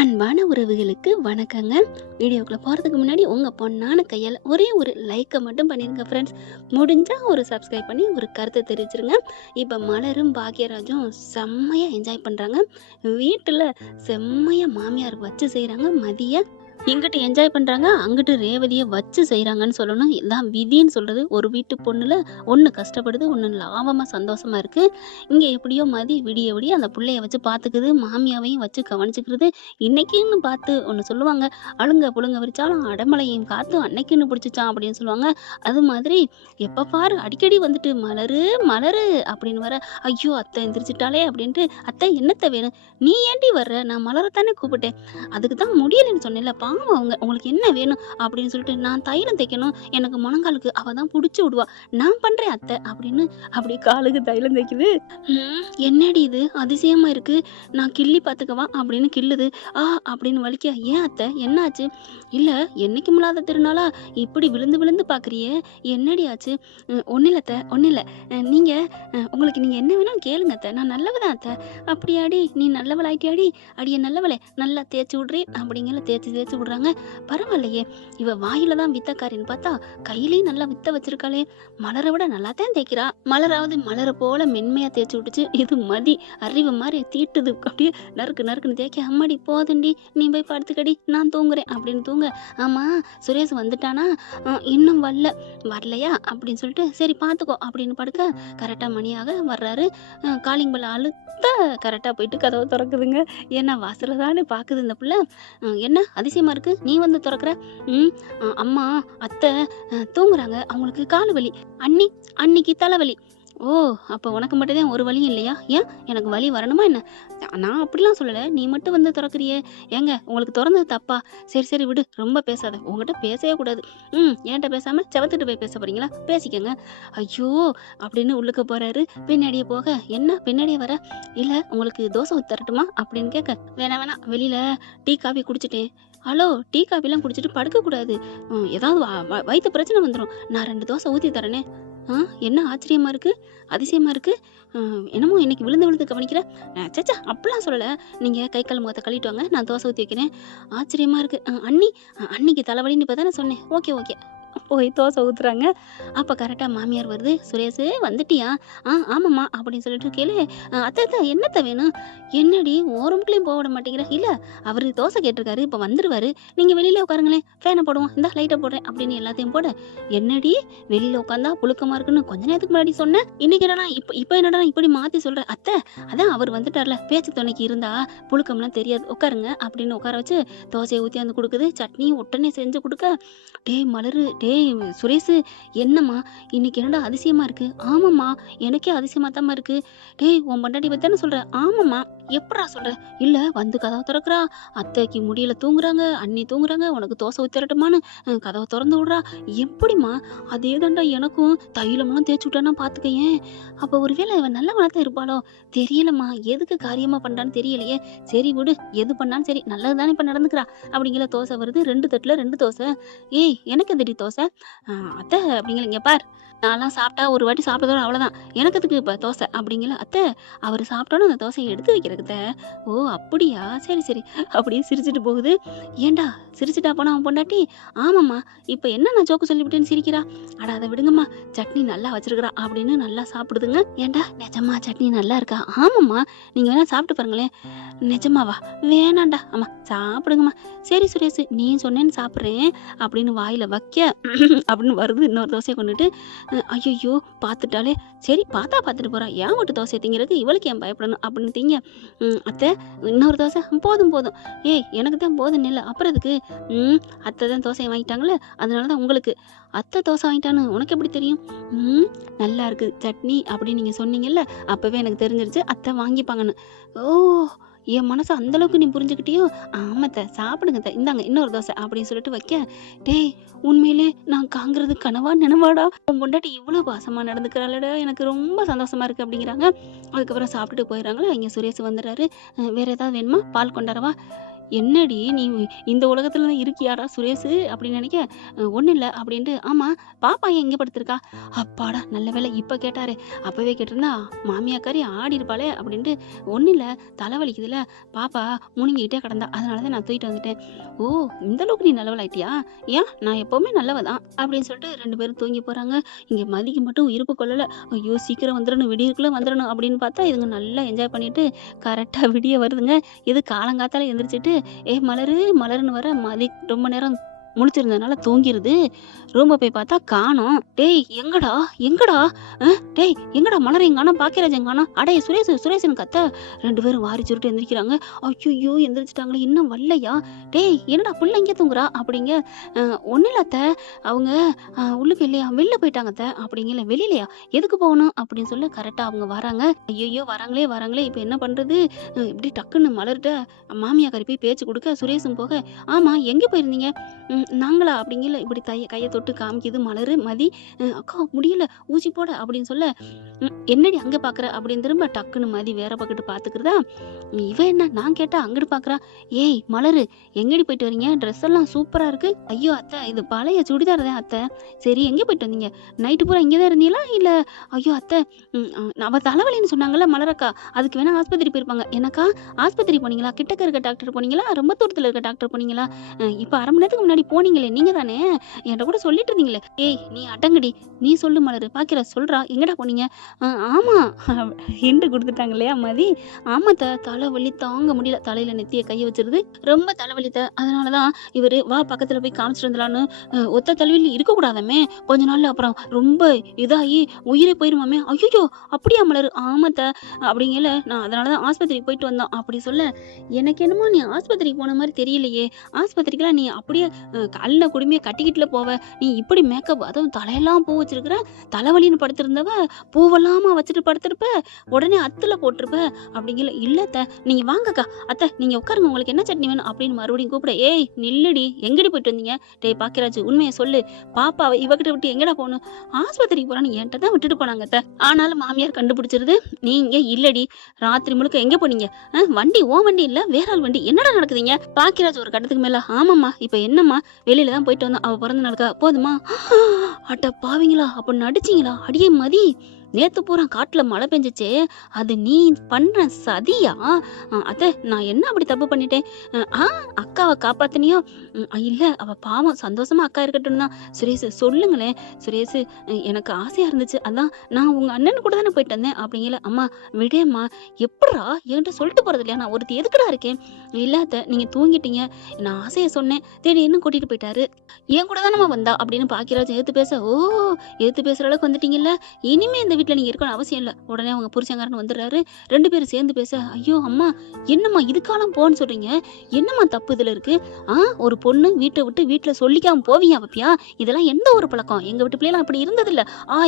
அன்பான உறவுகளுக்கு வணக்கங்க. வீடியோக்குள்ள போகிறதுக்கு முன்னாடி உங்கள் பொண்ணான கையால் ஒரே ஒரு லைக்கை மட்டும் பண்ணிடுங்க ஃப்ரெண்ட்ஸ். முடிஞ்சால் ஒரு சப்ஸ்கிரைப் பண்ணி ஒரு கருத்தை தெரிவிச்சிருங்க. இப்போ மலரும் பாக்யராஜும் செம்மையாக என்ஜாய் பண்ணுறாங்க. வீட்டில் செம்மையாக மாமியார் வச்சு செய்கிறாங்க. மதிய இங்கிட்டு என்ஜாய் பண்ணுறாங்க, அங்கிட்டு ரேவதியை வச்சு செய்கிறாங்கன்னு சொல்லணும். இதுதான் விதின்னு சொல்கிறது. ஒரு வீட்டு பொண்ணில் ஒன்று கஷ்டப்படுது, ஒன்று லாபமாக சந்தோஷமாக இருக்குது. இங்கே எப்படியோ மதி விடிய விடிய அந்த பிள்ளைய வச்சு பார்த்துக்குது, மாமியாவையும் வச்சு கவனிச்சுக்கிறது. இன்னைக்குன்னு பார்த்து ஒன்று சொல்லுவாங்க, அழுங்க புழுங்க விரிச்சாலும் அடமலையும் காத்து அன்னைக்குன்னு பிடிச்சிச்சான் அப்படின்னு சொல்லுவாங்க. அது மாதிரி எப்போ பாரு அடிக்கடி வந்துட்டு மலரு மலரு அப்படின்னு வர, ஐயோ அத்தை எந்திரிச்சிட்டாலே அப்படின்ட்டு, அத்தை என்னத்தை வேணும், நீ ஏண்டி வர்ற, நான் மலரத்தானே கூப்பிட்டேன், அதுக்கு தான் முடியலைன்னு சொன்னேன்ல, பாவம் அவங்க, உங்களுக்கு என்ன வேணும் அப்படின்னு சொல்லிட்டு, நான் தைலம் தைக்கணும், எனக்கு முழங்காலுக்கு அவ தான் பிடிச்சி விடுவா, நான் பண்றேன் அத்தை அப்படின்னு அப்படி காலுக்கு தைலம் தைக்குது. என்னடி இது அதிசயமா இருக்கு, நான் கிள்ளி பார்த்துக்கவா அப்படின்னு கிள்ளுது. அப்படின்னு வலிக்க, ஏன் அத்தை என்னாச்சு, இல்ல என்னைக்கு இல்லாத திருநாளா இப்படி விழுந்து விழுந்து பாக்குறியே, என்னடி ஆச்சு, ஒன்னும் இல்ல அத்தை, ஒன்னும் இல்ல, நீங்க உங்களுக்கு நீங்க என்ன வேணாலும் கேளுங்க அத்தை, நான் நல்லவதான் அத்தை. அப்படியாடி, நீ நல்லவள் ஆயிட்டியாடி, அடிய நல்லவளே, நல்லா தேய்ச்சி விட்றேன் அப்படிங்கிற தேய்ச்சி விடுறாங்க. பரவாயில்லையே, இவ வாயில தான் வித்தக்காரின்னு பார்த்தா கையிலையும் நல்லா வித்த வச்சிருக்காளே, மலரை விட நல்லா தான் தேய்க்கிறா, மலராவது மலரை போல மென்மையா தேய்ச்சி விட்டுச்சு. இது மதி அறிவு மாதிரி தீட்டுது, அப்படியே நறுக்கு நறுக்குன்னு தேய்க்க, அம்மாடி போதுண்டி, நீ போய் படுத்துக்கடி, நான் தூங்குறேன் அப்படின்னு தூங்க. ஆமா சுரேஷ் வந்துட்டானா, இன்னும் வரலையா அப்படின்னு சொல்லிட்டு, சரி பார்த்துக்கோ அப்படின்னு படுக்க, கரெக்டாக மணியாக வர்றாரு. காலிங் பெல் அழுத்த கரெக்டாக போயிட்டு கதவை திறக்குதுங்க. ஏன்னா வாசலில் தானே பார்க்குது இந்த பிள்ளை. என்ன அதிசயமா இருக்கு, நீ வந்து திறக்கிற, அம்மா அத்தை தூங்குறாங்க, அவங்களுக்கு கால் வலி, அன்னிக்கு தலைவலி. ஓ, அப்போ உனக்கு மட்டும்தான் ஒரு வலியும் இல்லையா, ஏன் எனக்கு வலி வரணுமா என்ன, நான் அப்படிலாம் சொல்லலை, நீ மட்டும் வந்து திறக்கிறியே, ஏங்க உங்களுக்கு திறந்தது தப்பா, சரி சரி விடு, ரொம்ப பேசாத, உங்ககிட்ட பேசவே கூடாது, என்கிட்ட பேசாம செவத்துட்டு போய் பேச போறீங்களா, பேசிக்கங்க. ஐயோ அப்படின்னு உள்ளுக்க போறாரு. பின்னாடியே போக, என்ன பின்னாடியே வர, இல்ல உங்களுக்கு தோசை ஊத்தி தரட்டுமா அப்படின்னு கேட்க, வேணாம் வெளியில டீ காஃபி குடிச்சிட்டேன். ஹலோ, டீ காஃபிலாம் குடிச்சிட்டு படுக்கக்கூடாது, ஏதாவது வயிற்று பிரச்சனை வந்துடும், நான் 2 தோசை ஊற்றி தரேனே. என்ன ஆச்சரியமா இருக்கு, அதிசயமா இருக்கு, என்னமோ இன்னைக்கு விழுந்து கவனிக்கிறேன். சச்சா அப்படிலாம் சொல்லலை, நீங்கள் கை கால் முகத்தை கழுவிட்டு வாங்க, நான் தோசை ஊற்றி வைக்கிறேன். ஆச்சரியமா இருக்கு, அன்னிக்கு தலைவலின்னு இப்போ தானே சொன்னேன், ஓகே ஓகே, போய் தோசை ஊற்றுறாங்க. அப்போ கரெக்டாக மாமியார் வருது, சுரேஷ் வந்துட்டியா, ஆமாம்மா அப்படின்னு சொல்லிட்டு கேளு, அத்தை என்னத்தை வேணும், என்னடி ஓரம்புலையும் போக விட மாட்டேங்கிற, இல்லை அவர் தோசை கேட்டிருக்காரு, இப்போ வந்துடுவார், நீங்கள் வெளியில் உட்காருங்களேன், ஃபேனை போடுவோம், இந்த லைட்டை போடுறேன் அப்படின்னு எல்லாத்தையும் போட, என்னடி வெளியில் உட்காந்தா புழுக்கமாக இருக்குன்னு கொஞ்ச நேரத்துக்கு முன்னாடி சொன்னேன், இன்னைக்கு என்னடா இப்போ என்னடா இப்படி மாற்றி சொல்கிறேன், அத்தை அதான் அவர் வந்துட்டார்ல, பேச்சு துணைக்கு இருந்தா புழுக்கம்லாம் தெரியாது, உட்காருங்க அப்படின்னு உட்கார வச்சு தோசையை ஊற்றி வந்து கொடுக்குது. சட்னி உடனே செஞ்சு கொடுக்க, டேய் மலரு, டேய் சுரேஷு, என்னம்மா இன்னைக்கு என்னடா அதிசயமா இருக்கு, ஆமாம்மா எனக்கே அதிசயமா தாம்மா இருக்கு, டேய் உன் பொண்டாட்டி பத்தி தானே சொல்ற, ஆமாம்மா எப்படா சொல்ற, இல்ல வந்து கதவை திறக்கிறா, அத்தைக்கு முடியல தூங்குறாங்க, அண்ணி தூங்குறாங்க, உனக்கு தோசை ஊத்தி தரட்டுமான்னு கதவை திறந்து விடுறா, எப்படிம்மா, அதே தாண்டா எனக்கும், தைலமெல்லாம் தேய்ச்சி விட்டானா பாத்துக்கையேன், அப்ப ஒருவேளை இவன் நல்ல வளர்த்த இருப்பாளோ, தெரியலம்மா, எதுக்கு காரியமா பண்றான்னு தெரியலையே, சரி விடு, எது பண்ணாலும் சரி நல்லதுதானே இப்ப நடந்துக்கிறா அப்படிங்கிற. தோசை வருது, 2 தட்டுல 2 தோசை, ஏய் எனக்கு எதுடி தோசை, அத்தை அப்படிங்கிற, பார் நான்லாம் சாப்பிட்டா ஒரு வாட்டி சாப்பிட்டதோட அவ்வளோதான், எனக்கு எதுக்கு இப்போ தோசை அப்படிங்கிற, அத்தை அவர் சாப்பிட்டோன்னு அந்த தோசையை எடுத்து வைக்கிறத, ஓ அப்படியா, சரி சரி அப்படியே சிரிச்சுட்டு போகுது. ஏண்டா சிரிச்சுட்டா போனா அவன் பொண்டாட்டி, ஆமாம்மா இப்போ என்ன நான் ஜோக்கு சொல்லிவிட்டேன்னு சிரிக்கிறா, அட அதை விடுங்கம்மா, சட்னி நல்லா வச்சிருக்கிறா அப்படின்னு நல்லா சாப்பிடுதுங்க. ஏண்டா நிஜமா சட்னி நல்லா இருக்கா, ஆமாம்மா நீங்கள் வேணா சாப்பிட்டு பாருங்களேன், நிஜமாவா, வேணாண்டா அம்மா சாப்பிடுங்கம்மா, சரி சுரேஷ் நீ சொன்னேன்னு சாப்பிட்றேன் அப்படின்னு வாயில் வைக்க அப்படின்னு வருது இன்னொரு தோசையை கொண்டுட்டு, ஐயோ பார்த்துட்டாலே, சரி பார்த்துட்டு போறா, ஏன் மட்டும் தோசை திங்கிறதுக்கு இவளுக்கு ஏன் பயப்படணும் அப்படின்னு திங்க, அத்தை இன்னொரு தோசை போதும், ஏய் எனக்கு தான் போதும் இல்லை அப்புறம் எதுக்கு, அத்தை தான் தோசையை வாங்கிட்டாங்களே அதனால தான் உங்களுக்கு, அத்தை தோசை வாங்கிட்டான்னு உனக்கு எப்படி தெரியும், நல்லா இருக்கு சட்னி அப்படின்னு நீங்கள் சொன்னீங்கல்ல, அப்போவே எனக்கு தெரிஞ்சிருச்சு அத்தை வாங்கிப்பாங்கன்னு. ஓ, என் மனசை அந்தளவுக்கு நீ புரிஞ்சுக்கிட்டியோ, ஆமாத்த சாப்பிடுங்க, இந்தாங்க இன்னொரு தோசை அப்படின்னு சொல்லிட்டு வைக்க, டேய் உண்மையிலே நான் காங்கிறது கனவா நினைவாடா, உன் பொண்டாட்டி இவ்வளோ பாசமாக நடந்துக்கிறாளடா, எனக்கு ரொம்ப சந்தோஷமா இருக்குது அப்படிங்கிறாங்க. அதுக்கப்புறம் சாப்பிட்டுட்டு போயிடறாங்களா. இங்கே சுரேஷ் வந்துடுறாரு, வேறு ஏதாவது வேணுமா, பால் கொண்டாரவா, என்னடி நீ இந்த உலகத்துல தான் இருக்கியாடா சுரேஷு அப்படின்னு நினைக்க, ஒன்றும் இல்லை அப்படின்ட்டு, ஆமாம் பாப்பா ஏன் எங்கே படுத்திருக்கா? அப்பாடா நல்ல வேலை இப்போ கேட்டாரு, அப்போவே கேட்டிருந்தா மாமியாக்காரி ஆடி இருப்பாளே அப்படின்ட்டு, ஒன்றும் இல்லை தலைவலிக்குதுல பாப்பா முழுங்கிக்கிட்டே கிடந்தா, அதனால தான் நான் தூக்கிட்டு வந்துட்டேன். ஓ இந்த அளவுக்கு நீ நல்லவளாயிட்டியா? ஏன் நான் எப்போவுமே நல்லவ தான் அப்படின்னு சொல்லிட்டு 2 பேரும் தூங்கி போகிறாங்க. இங்கே மதிக்கு மட்டும் இருப்பு கொள்ளலை. ஐயோ சீக்கிரம் வந்துடணும், விடியற்குள்ளே வந்துடணும் அப்படின்னு பார்த்தா இதுங்க நல்லா என்ஜாய் பண்ணிட்டு கரெக்டாக விடிய வருதுங்க. இது காலங்காத்தால எந்திரிச்சிட்டு மலரு மலருன்னு வர மதி ரொம்ப நேரம் முழிச்சிருந்ததுனால தூங்கிருது. ரூமை போய் பார்த்தா காணோம். டேய் எங்கடா எங்கடா டேய் எங்கடா மலர் எங்கானோ பாக்கியராஜ் எங்கானோ, அடே சுரேஷ் சுரேஷன் கத்த 2 பேரும் வாரி சுருட்டு எந்திரிக்கிறாங்க. ஐயோ எந்திரிச்சிட்டாங்களே இன்னும் வரலையா? டேய் என்னடா புள்ள இங்கே தூங்குறா அப்படிங்க. ஒன்றும் இல்லை அத்தை, அவங்க உள்ளுக்கு இல்லையா வெளில போயிட்டாங்க அத்தை அப்படிங்கல. வெளியிலையா எதுக்கு போகணும் அப்படின்னு சொல்ல கரெக்டாக அவங்க வராங்க. ஐயோ வராங்களே இப்போ என்ன பண்ணுறது? இப்படி டக்குன்னு மலர்கிட்ட மாமியாக்காரி போய் பேச்சு கொடுக்க சுரேஷும் போக, ஆமாம் எங்கே போயிருந்தீங்க? நாங்களா அப்படிங்கல. இப்படி கையை தொட்டு காமிக்குது மலரு. மதி அக்கா முடியல ஊசி போட அப்படின்னு சொல்ல, என்னடி அங்கே பார்க்குற அப்படின்னு திரும்ப டக்குன்னு மதி வேற பக்கத்து பார்த்துக்கிறதா. இவ என்ன நான் கேட்டா அங்கிட்டு பார்க்குறா. ஏய் மலரு எங்கடி போயிட்டு வரீங்க? ட்ரெஸ் எல்லாம் சூப்பராக இருக்கு. ஐயோ அத்தை இது பழைய சுடிதார் தான் அத்தை. சரி எங்கே போயிட்டு வந்தீங்க? நைட்டு பூரா இங்கே தான் இருந்தீங்களா இல்லை? ஐயோ அத்தை அவள் தலைவலின்னு சொன்னாங்கல்ல மலரக்கா, அதுக்கு வேணா ஆஸ்பத்திரி போயிருப்பாங்க. எனக்கா ஆஸ்பத்திரி போனீங்களா? கிட்டக்க இருக்க டாக்டர் போனீங்களா? ரொம்ப தூரத்தில் இருக்க டாக்டர் போனீங்களா? இப்போ 1/2 மணி நேரத்துக்கு முன்னாடி போனீங்களே நீங்க தானே, என்கிட்ட கூட சொல்லிட்டு இருந்தீங்களே. ஏய் நீ அடங்கடி, நீ சொல்லு மலரு. பாக்கிற சொல்றா எங்கடா போனீங்க? ஆமா ஹிண்டு கொடுத்துட்டாங்க இல்லையா மதி. ஆமாத்த தலைவலி தாங்க முடியல, தலையில நெத்திய கையை வச்சிருது, ரொம்ப தலைவலித்த. அதனாலதான் இவரு வா பக்கத்துல போய் காமிச்சிட்டு வந்துலான்னு. ஒத்த தலைவலி இருக்கக்கூடாதாமே, கொஞ்ச நாள்ல அப்புறம் ரொம்ப இதாகி உயிரே போயிருமாமே. ஐயோ அப்படியா மலரு? ஆமாத்த அப்படிங்கல. நான் அதனாலதான் ஆஸ்பத்திரிக்கு போயிட்டு வந்தோம் அப்படி சொல்ல, எனக்கு என்னமோ நீ ஆஸ்பத்திரிக்கு போன மாதிரி தெரியலையே. ஆஸ்பத்திரிக்கெல்லாம் நீ அப்படியே கல்ல குடுமையை கட்டிக்கிட்டுல போவ, நீ இப்படி மேக்கப் அதுவும் தலையெல்லாம் பூ வச்சிருக்கிற, தலைவலின்னு படுத்திருந்தவ பூவெல்லாமா வச்சுட்டு படுத்திருப்ப, உடனே அத்துல போட்டிருப்ப அப்படிங்கல. இல்லத்த நீங்க வாங்கக்கா, அத்தை நீங்க உட்காருங்க, உங்களுக்கு என்ன சட்னி வேணும் அப்படின்னு மறுபடியும் கூப்பிட. ஏய் நில்லுடி எங்கடி போயிட்டு வந்தீங்க? டேய் பாக்கியராஜ் உண்மையை சொல்லு, பாப்பாவை இவகிட்ட விட்டு எங்கடா போகணும்? ஆஸ்பத்திரிக்கு போறான்னு என்கிட்ட தான் விட்டுட்டு போனாங்க அத்தை. ஆனாலும் மாமியார் கண்டுபிடிச்சிருது. நீங்க இல்லடி ராத்திரி முழுக்க எங்க போனீங்க? வண்டி ஓ வண்டி இல்ல வேற ஆள் வண்டி, என்னடா நடக்குதுங்க? பாக்கியராஜ் ஒரு கட்டத்துக்கு மேல, ஆமாம்மா இப்ப என்னம்மா வெளியில தான் போயிட்டு வந்தோம், அவ பிறந்த நாளுக்கா போதுமா? அட்ட பாவீங்களா அப்ப நடிச்சீங்களா? அடியே மதி, நேத்து பூரா காட்டுல மழை பெஞ்சிச்சே, அது நீ பண்ற சதியா? அத்தை நான் என்ன அப்படி தப்பு பண்ணிட்டேன்? அக்காவை காப்பாத்தினியோ? இல்ல அவ பாவம் சந்தோஷமா அக்கா இருக்கட்டும் தான். சுரேஷ் சொல்லுங்களேன். சுரேஷ் எனக்கு ஆசையா இருந்துச்சு, அதான் நான் உங்க அண்ணன் கூட தானே போயிட்டு வந்தேன் அப்படிங்கல. அம்மா விடேம்மா, எப்படா என்கிட்ட சொல்லிட்டு போறது இல்லையா? நான் ஒருத்தி எதுக்குடா இருக்கேன்? இல்லாத நீங்க தூங்கிட்டீங்க, நான் ஆசையை சொன்னேன், தேடி என்ன கூட்டிட்டு போயிட்டாரு, என் கூட தானம்மா வந்தா அப்படின்னு பாக்கியராஜ் எடுத்து பேச. ஓ எடுத்து பேசுற அளவுக்கு வந்துட்டீங்கல்ல, இனிமே இந்த வீட்டுல நீங்க இருக்கணும் அவசியம் இல்லை. உடனே அவங்க புருஷங்காரன் வந்துடுறாரு. 2 பேரும் சேர்ந்து பேச, ஐயோ அம்மா என்னம்மா இதுக்காலம் போன்னு சொல்றீங்க, என்னம்மா தப்பு இதுல இருக்கு? ஒரு பொண்ணு வீட்டை விட்டு வீட்டுல சொல்லிக்காம போவீங்க பாப்பியா? இதெல்லாம் எந்த ஒரு பழக்கம்? எங்க வீட்டு பிள்ளைலாம் அப்படி இருந்தது இல்ல.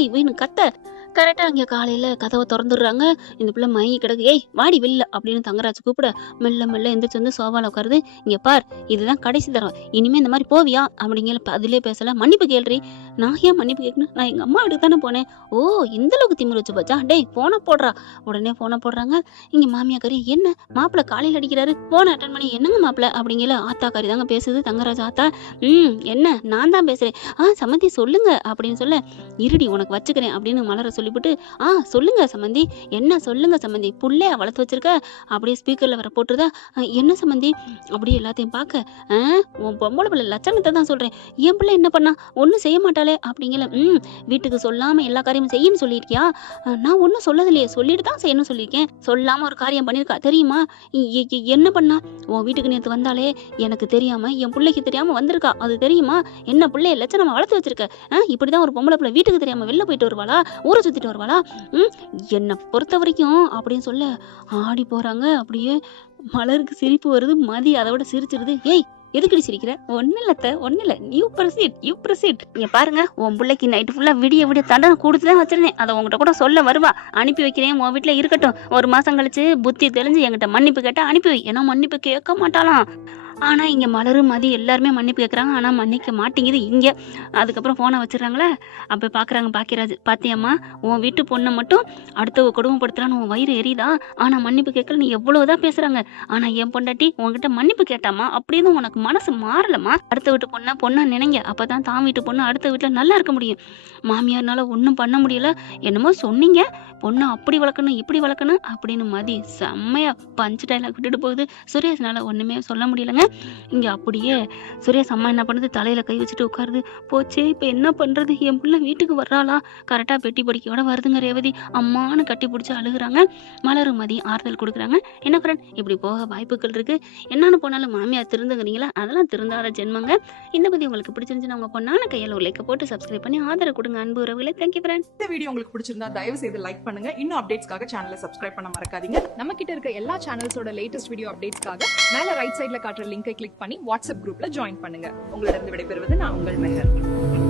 இவனு கத்த கரெக்டா அங்க காலையில கதவை திறந்துடுறாங்க. இந்த பிள்ளை மயங்கி கிடக்கு. ஏய் வாடி வெளில அப்படின்னு தங்கராஜ் கூப்பிட, மெல்ல மெல்ல எந்திரிச்சு வந்து சோபால உட்காருது. இங்க பார் இதுதான் கடைசி தரம், இனிமே இந்த மாதிரி போவியா அப்படிங்கிற அதிலே பேசல. மன்னிப்பு கேள்றி. நான் ஏன் மன்னிப்பு கேட்கணும்? நான் எங்க அம்மா வீட்டுக்கு தானே போனேன். ஓ இந்த அளவுக்கு திமிரு வச்சு போச்சா? டேய் போன போடுறா. உடனே போன போடுறாங்க. இங்க மாமியாக்காரி, என்ன மாப்பிள்ள காலையில் அடிக்கிறாரு, போன அட்டன் பண்ணி என்னங்க மாப்பிள்ள அப்படிங்கிற. ஆத்தாக்காரி தாங்க பேசுது. தங்கராஜ் ஆத்தா, என்ன நான் தான் பேசுறேன். சம்மந்தி சொல்லுங்க அப்படின்னு சொல்ல, இருடி உனக்கு வச்சுக்கிறேன் அப்படின்னு மலர சொல்லிவிட்டு, சொல்லுங்க சம்மந்தி, என்ன சொல்லுங்க சம்மந்தி, புள்ளைய வளர்த்து வச்சிருக்க அப்படியே ஸ்பீக்கர்ல வர போட்டுருதா. என்ன சம்மந்தி அப்படியே எல்லாத்தையும் பார்க்க, உன் பொம்பளை பிள்ளை லட்சணத்தை தான் சொல்றேன், என் பிள்ளை என்ன பண்ணா ஒன்றும் செய்ய மாட்டாளே அப்படிங்கல. வீட்டுக்கு சொல்லாம எல்லா காரியமும் செய்யணும்னு சொல்லியிருக்கியா? நான் ஒன்றும் சொல்லதில்லையே, சொல்லிட்டு தான் செய்யணும்னு சொல்லியிருக்கேன். சொல்லாம ஒரு காரியம் பண்ணியிருக்கா தெரியுமா? என்ன பண்ணா? உன் வீட்டுக்கு நேற்று வந்தாலே எனக்கு தெரியாம என் பிள்ளைக்கு தெரியாம வந்திருக்கா, அது தெரியுமா? என்ன பிள்ளைய லட்சணமா வளர்த்து வச்சிருக்க? இப்படிதான் ஒரு பொம்பளை பிள்ளை வீட்டுக்கு தெரியாம வெளில போயிட்டு வருவாளா, ஊரை சுத்திட்டு வருவாளா? என்னை பொறுத்த வரைக்கும் அப்படின்னு சொல்ல ஆடி போறாங்க. அப்படியே மலருக்கு சிரிப்பு வருது. மதி அதை விட சிரிச்சிருது. ஏய் எதுக்கடி சிரிக்கிற? ஒன்னும் இல்லத்த ஒன்னும் இல்ல, யூ ப்ரொசீட். நீங்க பாருங்க, உன் பிள்ளைக்கு நைட்டு ஃபுல்லா விடிய தண்டனை கொடுத்துதான் வச்சிருந்தேன், அதை உங்ககிட்ட கூட சொல்ல வருவா. அனுப்பி வைக்கிறேன், உன் வீட்டுல இருக்கட்டும், 1 மாசம் கழிச்சு புத்தி தெளிஞ்சு என்கிட்ட மன்னிப்பு கேட்டா அனுப்பி வை. ஏன்னா மன்னிப்பு கேட்க மாட்டாளாம். ஆனா, இங்க மலரும், மதி எல்லாருமே மன்னிப்பு கேட்குறாங்க. ஆனா, மன்னிக்க மாட்டேங்குது இங்க. அதுக்கப்புறம் ஃபோன வச்சுடுறாங்களா, அப்ப பார்க்குறாங்க பாக்கியராஜ். "பாத்தியாம்மா, உன் வீட்டு பொண்ண மட்டும் அடுத்தவ கொடுமைப்படுத்துறான்னு உன் வயிறு எரியுதா? ஆனா மன்னிப்பு கேட்கல. நீ எவ்வளோ தான் பேசுறாங்க. ஆனா என் பொண்டாட்டி உன்கிட்ட மன்னிப்பு கேட்டாம்மா. அப்படின்னு உனக்கு மனசு மாறலம்மா. அடுத்த வீட்டு பொண்ண பொண்ணா நினைங்க. அப்பதான் தான் வீட்டு பொண்ணு அடுத்த வீட்ல நல்லா இருக்க முடியும். மாமியார்னால ஒண்ணும் பண்ண முடியல. என்னமோ சொன்னீங்க. பொண்ண அப்படி வளர்க்கணும், இப்படி வளர்க்கணும்" அப்படின்னு மதி செம்மையா பஞ்ச் டயலாக் விட்டுட்டு போகுது. சுரேஷ்னால ஒண்ணுமே சொல்ல முடியலங்க. இங்க அப்படியே சுரேஷ் அம்மா என்ன பண்ணுது, தலையில கை வச்சுட்டு உட்காருது. போச்சே, இப்ப என்ன பண்றது? என் புள்ள வீட்டுக்கு வர்றாளா? கரெக்டா பெட்டி படிக்கையோட வருதுங்க ரேவதி. அம்மான்னு கட்டி பிடிச்சி அழுகுறாங்க. மலரும் மதி ஆறுதல் கொடுக்குறாங்க. என்ன ஃப்ரெண்ட், இப்படி போக வாய்ப்புகள் இருக்கு. என்னன்னு போனாலும் மாமியார் திருந்துங்கிறீங்களா? அதெல்லாம் திருந்தாத ஜென்மங்க. இந்த பத்தி உங்களுக்கு பிடிச்சிருந்துச்சுன்னா உங்க பொண்ணான கையால ஒரு லைக்க போட்டு சப்ஸ்கிரைப் பண்ணி ஆதரவு கொடுங்க அன்பு உறவுகளே. Thank you friend. இந்த வீடியோ உங்களுக்கு பிடிச்சிருந்தா தயவு செய்து லைக் பண்ணுங்க. இன்னும் அப்டேட்ஸ்க்காக சேனலை சப்ஸ்கிரைப் பண்ண மறக்காதீங்க. நம்ம கிட்ட இருக்க எல்லா சேனல்ஸோட லேட்டஸ்ட் வீடியோ அப்டேட்ஸ்க்காக மேல ரைட் சைடுல காட்டுற லிங்கை கிளிக் பண்ணி வாட்ஸ்அப் குரூப்ல ஜாயின் பண்ணுங்க. உங்களிடம் விடைபெறுவது நான் உங்கள் மெஹர்.